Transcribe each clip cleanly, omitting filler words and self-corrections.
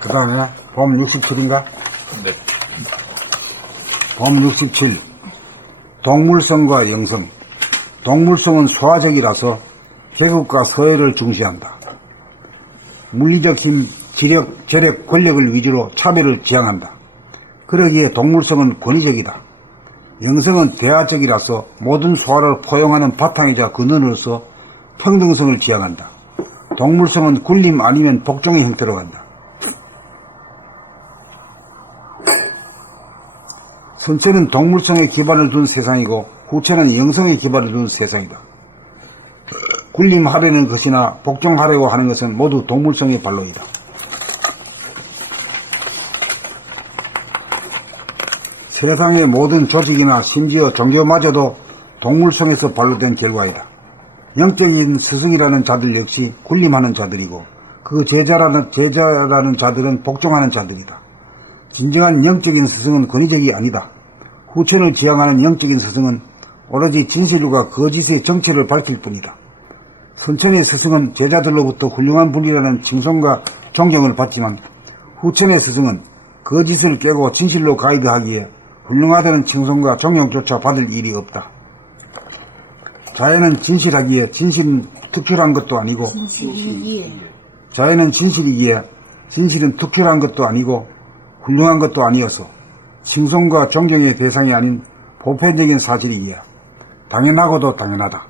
그 다음에 범 67인가? 네. 범 67. 동물성과 영성. 동물성은 소화적이라서 계급과 서열을 중시한다. 물리적 힘, 지력, 재력, 권력을 위주로 차별을 지향한다. 그러기에 동물성은 권위적이다. 영성은 대화적이라서 모든 소화를 포용하는 바탕이자 근원으로서 평등성을 지향한다. 동물성은 굴림 아니면 복종의 형태로 간다. 선체는 동물성에 기반을 둔 세상이고 후체는 영성에 기반을 둔 세상이다. 굴림하려는 것이나 복종하려고 하는 것은 모두 동물성의 발로이다. 세상의 모든 조직이나 심지어 종교마저도 동물성에서 발로된 결과이다. 영적인 스승이라는 자들 역시 굴림하는 자들이고 그 제자라는 자들은 복종하는 자들이다. 진정한 영적인 스승은 권위적이 아니다. 후천을 지향하는 영적인 스승은 오로지 진실과 거짓의 정체를 밝힐 뿐이다. 선천의 스승은 제자들로부터 훌륭한 분이라는 칭송과 존경을 받지만 후천의 스승은 거짓을 깨고 진실로 가이드하기에 훌륭하다는 칭송과 존경조차 받을 일이 없다. 자연은 진실하기에 진실은 특출한 것도 아니고 자연은 진실이기에 진실은 특출한 것도 아니고 훌륭한 것도 아니어서 칭송과 존경의 대상이 아닌 보편적인 사실이기에 당연하고도 당연하다.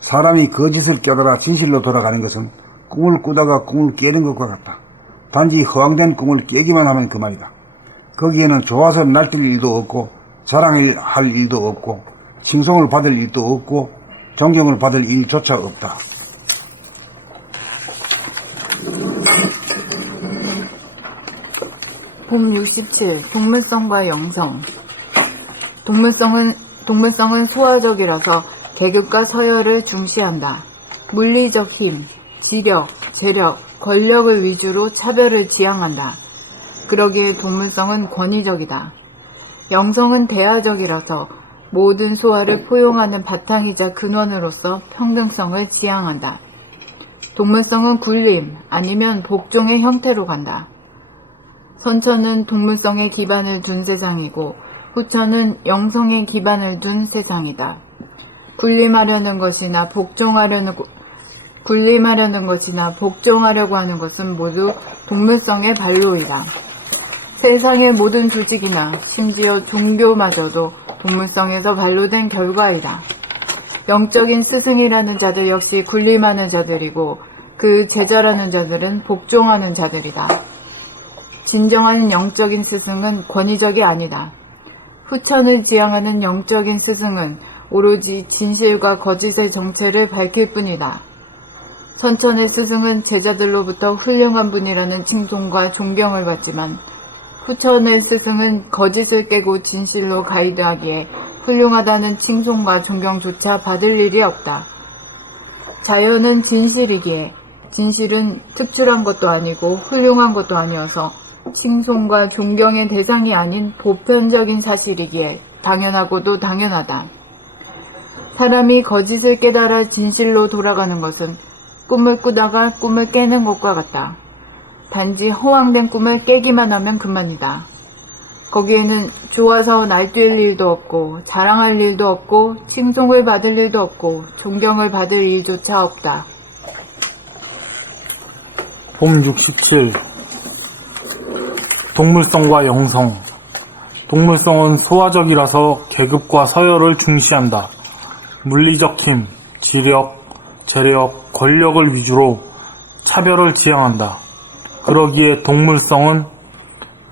사람이 거짓을 깨달아 진실로 돌아가는 것은 꿈을 꾸다가 꿈을 깨는 것과 같다. 단지 허황된 꿈을 깨기만 하면 그만이다. 거기에는 좋아서 날뛸 일도 없고 자랑할 일도 없고 칭송을 받을 일도 없고 존경을 받을 일조차 없다. 봄 67. 동물성과 영성. 동물성은 소화적이라서 계급과 서열을 중시한다. 물리적 힘, 지력, 재력, 권력을 위주로 차별을 지향한다. 그러기에 동물성은 권위적이다. 영성은 대화적이라서 모든 소화를 포용하는 바탕이자 근원으로서 평등성을 지향한다. 동물성은 굴림 아니면 복종의 형태로 간다. 선천은 동물성에 기반을 둔 세상이고 후천은 영성에 기반을 둔 세상이다. 굴림하려는 것이나 복종하려고 하는 것은 모두 동물성의 발로이다. 세상의 모든 조직이나 심지어 종교마저도 동물성에서 발로된 결과이다. 영적인 스승이라는 자들 역시 굴림하는 자들이고 그 제자라는 자들은 복종하는 자들이다. 진정한 영적인 스승은 권위적이 아니다. 후천을 지향하는 영적인 스승은 오로지 진실과 거짓의 정체를 밝힐 뿐이다. 선천의 스승은 제자들로부터 훌륭한 분이라는 칭송과 존경을 받지만 후천의 스승은 거짓을 깨고 진실로 가이드하기에 훌륭하다는 칭송과 존경조차 받을 일이 없다. 자연은 진실이기에 진실은 특출한 것도 아니고 훌륭한 것도 아니어서 칭송과 존경의 대상이 아닌 보편적인 사실이기에 당연하고도 당연하다. 사람이 거짓을 깨달아 진실로 돌아가는 것은 꿈을 꾸다가 꿈을 깨는 것과 같다. 단지 허황된 꿈을 깨기만 하면 그만이다. 거기에는 좋아서 날뛸 일도 없고 자랑할 일도 없고 칭송을 받을 일도 없고 존경을 받을 일조차 없다. 봄 67. 동물성과 영성. 동물성은 소화적이라서 계급과 서열을 중시한다. 물리적 힘, 지력, 재력, 권력을 위주로 차별을 지향한다. 그러기에 동물성은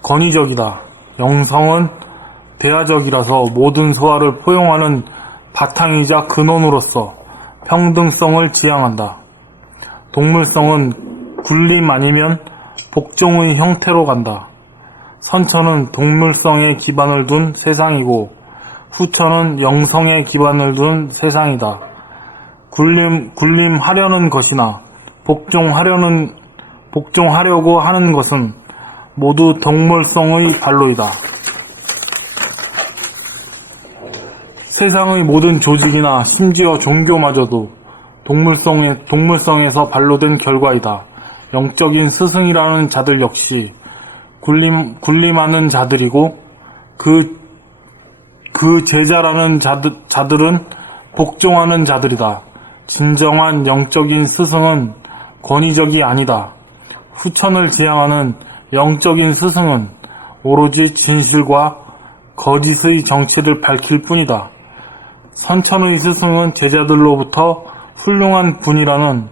권위적이다. 영성은 대화적이라서 모든 소화를 포용하는 바탕이자 근원으로서 평등성을 지향한다. 동물성은 굴림 아니면 복종의 형태로 간다. 선천은 동물성에 기반을 둔 세상이고 후천은 영성에 기반을 둔 세상이다. 굴림하려는 것이나 복종하려고 하는 것은 모두 동물성의 발로이다. 세상의 모든 조직이나 심지어 종교마저도 동물성에서 발로된 결과이다. 영적인 스승이라는 자들 역시 군림하는 자들이고 그 제자라는 자들은 복종하는 자들이다. 진정한 영적인 스승은 권위적이 아니다. 후천을 지향하는 영적인 스승은 오로지 진실과 거짓의 정체를 밝힐 뿐이다. 선천의 스승은 제자들로부터 훌륭한 분이라는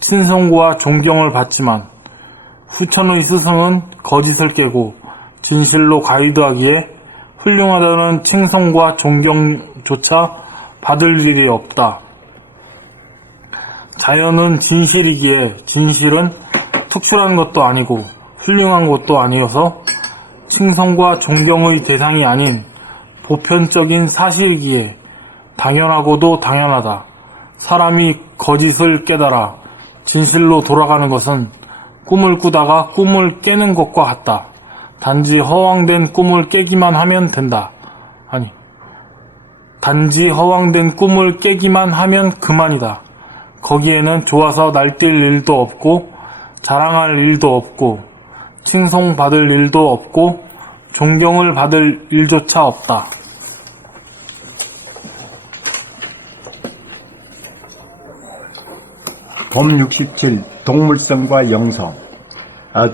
칭송과 존경을 받지만 후천의 스승은 거짓을 깨고 진실로 가이드하기에 훌륭하다는 칭송과 존경조차 받을 일이 없다. 자연은 진실이기에 진실은 특출한 것도 아니고 훌륭한 것도 아니어서 칭송과 존경의 대상이 아닌 보편적인 사실이기에 당연하고도 당연하다. 사람이 거짓을 깨달아 진실로 돌아가는 것은 꿈을 꾸다가 꿈을 깨는 것과 같다. 단지 허황된 꿈을 깨기만 하면 된다. 단지 허황된 꿈을 깨기만 하면 그만이다. 거기에는 좋아서 날뛸 일도 없고 자랑할 일도 없고 칭송받을 일도 없고 존경을 받을 일조차 없다. 봄 67. 동물성과 영성.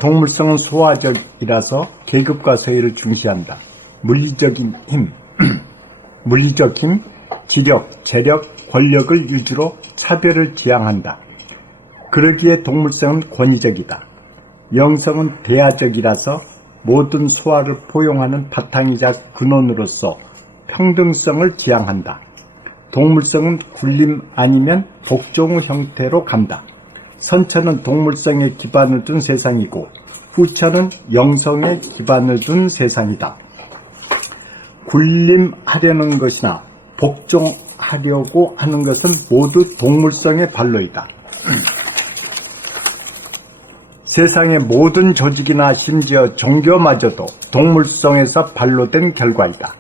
동물성은 소화적이라서 계급과 서열을 중시한다. 물리적인 힘, 물리적 힘, 지력, 재력, 권력을 위주로 차별을 지향한다. 그러기에 동물성은 권위적이다. 영성은 대화적이라서 모든 소화를 포용하는 바탕이자 근원으로서 평등성을 지향한다. 동물성은 군림 아니면 복종 형태로 간다. 선천은 동물성에 기반을 둔 세상이고 후천은 영성에 기반을 둔 세상이다. 군림하려는 것이나 복종하려고 하는 것은 모두 동물성의 발로이다. 세상의 모든 조직이나 심지어 종교마저도 동물성에서 발로된 결과이다.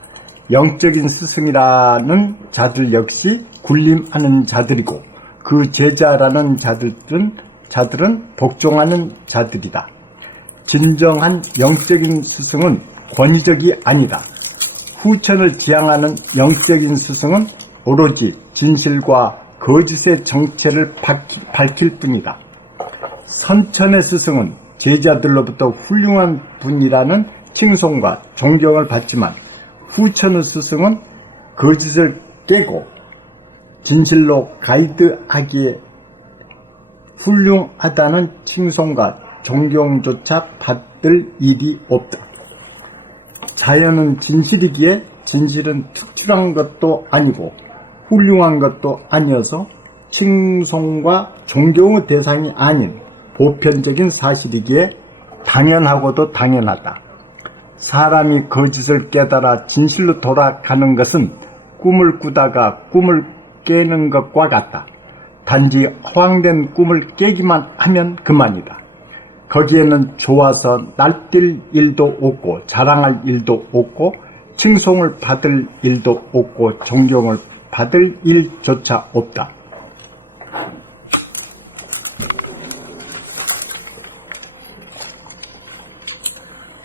영적인 스승이라는 자들 역시 군림하는 자들이고 그 제자라는 자들은 복종하는 자들이다. 진정한 영적인 스승은 권위적이 아니다. 후천을 지향하는 영적인 스승은 오로지 진실과 거짓의 정체를 밝힐 뿐이다. 선천의 스승은 제자들로부터 훌륭한 분이라는 칭송과 존경을 받지만 후천의 스승은 거짓을 깨고 진실로 가이드하기에 훌륭하다는 칭송과 존경조차 받을 일이 없다. 자연은 진실이기에 진실은 특출한 것도 아니고 훌륭한 것도 아니어서 칭송과 존경의 대상이 아닌 보편적인 사실이기에 당연하고도 당연하다. 사람이 거짓을 깨달아 진실로 돌아가는 것은 꿈을 꾸다가 꿈을 깨는 것과 같다. 단지 허황된 꿈을 깨기만 하면 그만이다. 거기에는 좋아서 날뛸 일도 없고 자랑할 일도 없고 칭송을 받을 일도 없고 존경을 받을 일조차 없다.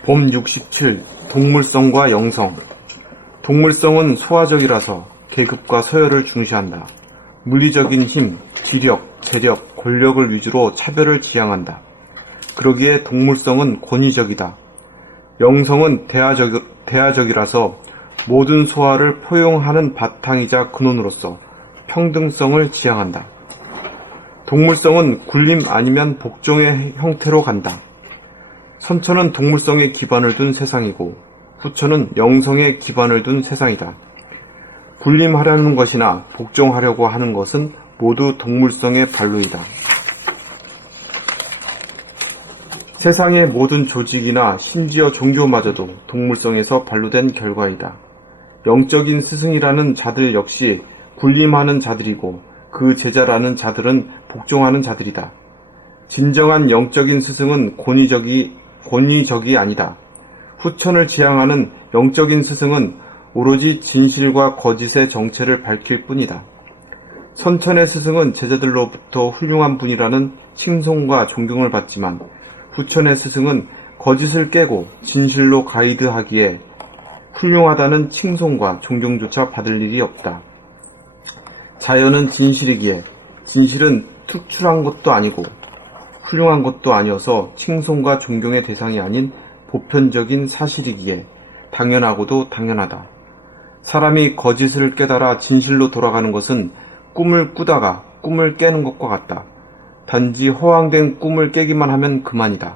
봄 67. 동물성과 영성. 동물성은 소화적이라서 계급과 서열을 중시한다. 물리적인 힘, 지력, 재력, 권력을 위주로 차별을 지향한다. 그러기에 동물성은 권위적이다. 영성은 대화적이라서 모든 소화를 포용하는 바탕이자 근원으로서 평등성을 지향한다. 동물성은 군림 아니면 복종의 형태로 간다. 선천은 동물성에 기반을 둔 세상이고 후천은 영성에 기반을 둔 세상이다. 군림하려는 것이나 복종하려고 하는 것은 모두 동물성의 발로이다. 세상의 모든 조직이나 심지어 종교마저도 동물성에서 발로된 결과이다. 영적인 스승이라는 자들 역시 군림하는 자들이고 그 제자라는 자들은 복종하는 자들이다. 진정한 영적인 스승은 권위적이 아니다. 후천을 지향하는 영적인 스승은 오로지 진실과 거짓의 정체를 밝힐 뿐이다. 선천의 스승은 제자들로부터 훌륭한 분이라는 칭송과 존경을 받지만 후천의 스승은 거짓을 깨고 진실로 가이드하기에 훌륭하다는 칭송과 존경조차 받을 일이 없다. 자연은 진실이기에 진실은 특출한 것도 아니고 훌륭한 것도 아니어서 칭송과 존경의 대상이 아닌 보편적인 사실이기에 당연하고도 당연하다. 사람이 거짓을 깨달아 진실로 돌아가는 것은 꿈을 꾸다가 꿈을 깨는 것과 같다. 단지 허황된 꿈을 깨기만 하면 그만이다.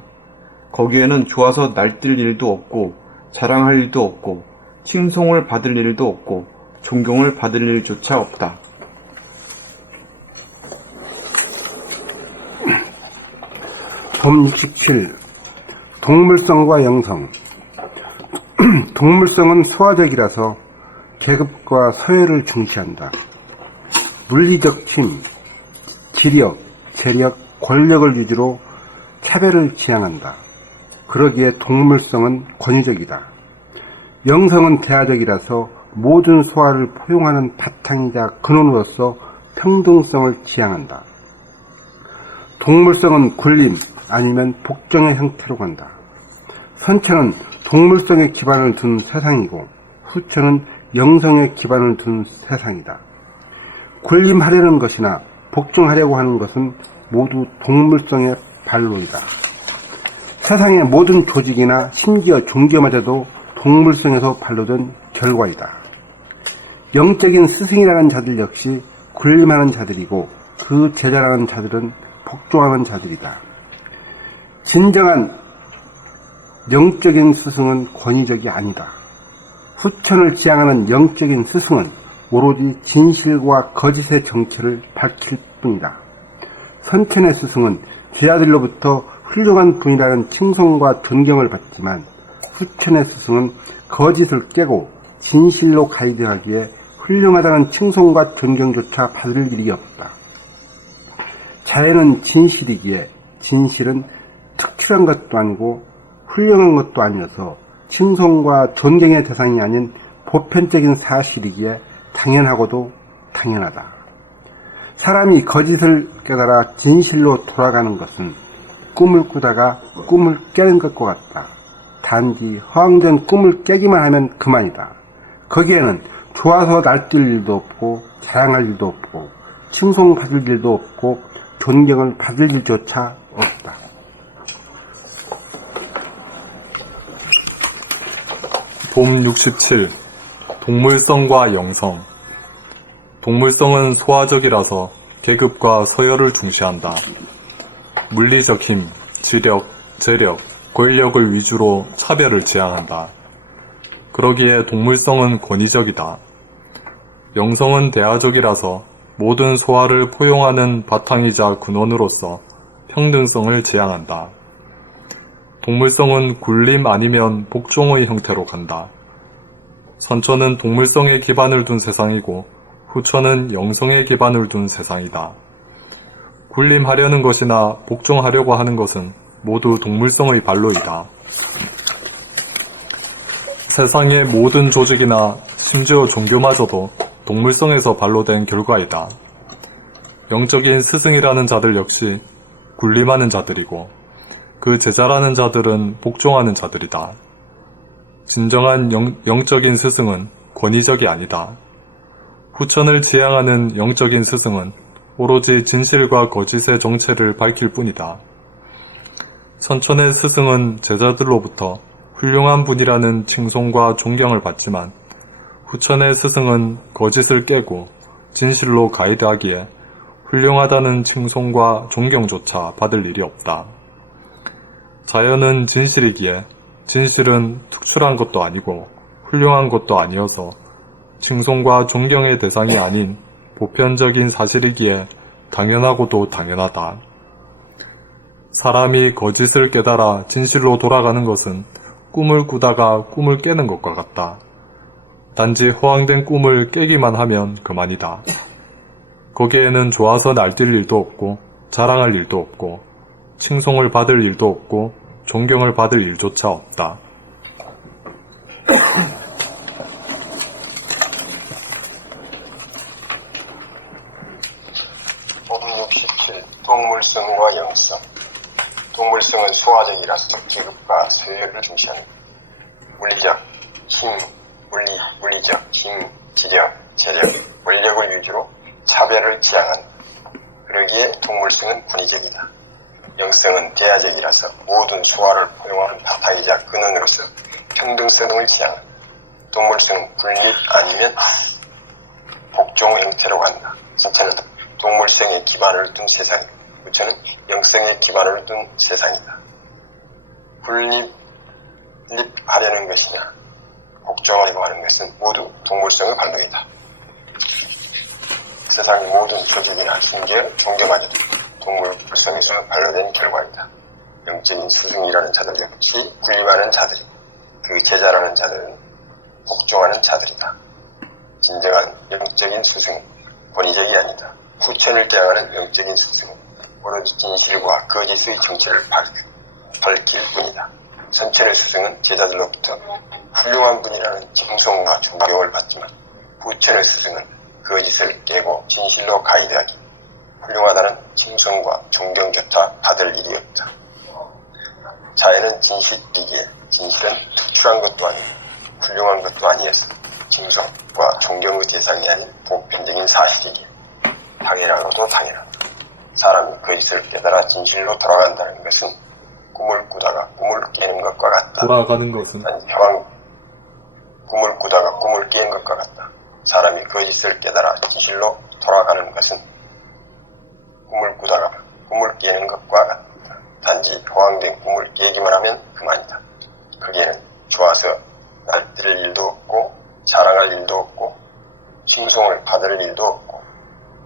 거기에는 좋아서 날뛸 일도 없고 자랑할 일도 없고 칭송을 받을 일도 없고 존경을 받을 일조차 없다. 법 67. 동물성과 영성. 동물성은 소화적이라서 계급과 서열을 중시한다. 물리적 힘, 지력, 재력, 권력을 위주로 차별을 지향한다. 그러기에 동물성은 권위적이다. 영성은 대화적이라서 모든 소화를 포용하는 바탕이자 근원으로서 평등성을 지향한다. 동물성은 굴림 아니면 복종의 형태로 간다. 선천은 동물성에 기반을 둔 세상이고 후천은 영성에 기반을 둔 세상이다. 굴림하려는 것이나 복종하려고 하는 것은 모두 동물성의 반론이다. 세상의 모든 조직이나 심지어 종교마저도 동물성에서 반로된 결과이다. 영적인 스승이라는 자들 역시 굴림하는 자들이고 그 제자라는 자들은 복종하는 자들이다. 진정한 영적인 스승은 권위적이 아니다. 후천을 지향하는 영적인 스승은 오로지 진실과 거짓의 정체를 밝힐 뿐이다. 선천의 스승은 제자들로부터 훌륭한 분이라는 칭송과 존경을 받지만 후천의 스승은 거짓을 깨고 진실로 가이드하기에 훌륭하다는 칭송과 존경조차 받을 일이 없다. 자연은 진실이기에 진실은 특출한 것도 아니고 훌륭한 것도 아니어서 칭송과 존경의 대상이 아닌 보편적인 사실이기에 당연하고도 당연하다. 사람이 거짓을 깨달아 진실로 돌아가는 것은 꿈을 꾸다가 꿈을 깨는 것과 같다. 단지 허황된 꿈을 깨기만 하면 그만이다. 거기에는 좋아서 날뛸 일도 없고 자랑할 일도 없고 칭송받을 일도 없고 존경을 받을 일조차 없다. 봄 67. 동물성과 영성. 동물성은 소화적이라서 계급과 서열을 중시한다. 물리적 힘, 지력, 재력, 권력을 위주로 차별을 지향한다. 그러기에 동물성은 권위적이다. 영성은 대화적이라서 모든 소화를 포용하는 바탕이자 근원으로서 평등성을 지향한다. 동물성은 굴림 아니면 복종의 형태로 간다. 선천은 동물성에 기반을 둔 세상이고 후천은 영성에 기반을 둔 세상이다. 굴림하려는 것이나 복종하려고 하는 것은 모두 동물성의 반로이다. 세상의 모든 조직이나 심지어 종교마저도 동물성에서 반로된 결과이다. 영적인 스승이라는 자들 역시 굴림하는 자들이고 그 제자라는 자들은 복종하는 자들이다. 진정한 영적인 스승은 권위적이 아니다. 후천을 지향하는 영적인 스승은 오로지 진실과 거짓의 정체를 밝힐 뿐이다. 선천의 스승은 제자들로부터 훌륭한 분이라는 칭송과 존경을 받지만 후천의 스승은 거짓을 깨고 진실로 가이드하기에 훌륭하다는 칭송과 존경조차 받을 일이 없다. 자연은 진실이기에 진실은 특출한 것도 아니고 훌륭한 것도 아니어서 칭송과 존경의 대상이 아닌 보편적인 사실이기에 당연하고도 당연하다. 사람이 거짓을 깨달아 진실로 돌아가는 것은 꿈을 꾸다가 꿈을 깨는 것과 같다. 단지 허황된 꿈을 깨기만 하면 그만이다. 거기에는 좋아서 날뛸 일도 없고 자랑할 일도 없고 칭송을 받을 일도 없고 존경을 받을 일조차 없다. 법 67. 동물성과 영성. 조화적이라서 지급과 수요를 중시한다. 물리적 힘, 물리적 힘, 기력, 재력, 원력을 위주로 차별을 지향한다. 그러기에 동물성은 군의적이다. 영성은 대야적이라서 모든 수화를 포용하는 바탕이자 근원으로서 평등성을 지향한다. 동물성은 분립 아니면 복종 형태로 간다. 신체는 동물성의 기반을 둔 세상이고 부처는 영성의 기반을 둔 세상이다. 분립하려는 것이냐 복종하려고 하는 것은 모두 동물성의 발록이다. 세상의 모든 조직이나 심지어 종교마저도 동물성에서 발로된 결과이다. 영적인 스승이라는 자들 역시 군림하는 자들이고 그 제자라는 자들은 복종하는 자들이다. 진정한 영적인 스승은 권위적이 아니다. 후천을 대항하는 영적인 스승은 오로지 진실과 거짓의 정체를 밝힐 뿐이다. 선천의 스승은 제자들로부터 훌륭한 분이라는 칭송과 존경을 받지만 후천의 스승은 거짓을 깨고 진실로 가이드하기 훌륭하다는 칭송과 존경조차 받을 일이 없다. 자연은 진실이기에 진실은 특출한 것도 아니고 훌륭한 것도 아니어서 칭송과 존경의 대상이 아닌 보편적인 사실이기에 당연하고도 당연하다. 사람이 거짓을 깨달아 진실로 돌아간다는 것은 꿈을 꾸다가 꿈을 깨는 것과 같다. 돌아가는 것은 아니, 꿈을 꾸다가 꿈을 깨는 것과 같다. 사람이 거짓을 깨달아 진실로 돌아가는 것은 꿈을 꾸다가 꿈을 깨는 것과 같다. 단지 호황된 꿈을 깨기만 하면 그만이다. 거기에는 좋아서 날뛸 일도 없고 자랑할 일도 없고 칭송을 받을 일도 없고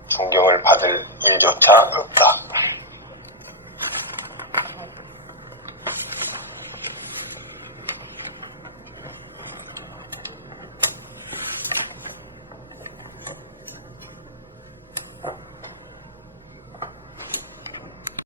존경을 받을 일조차 없다.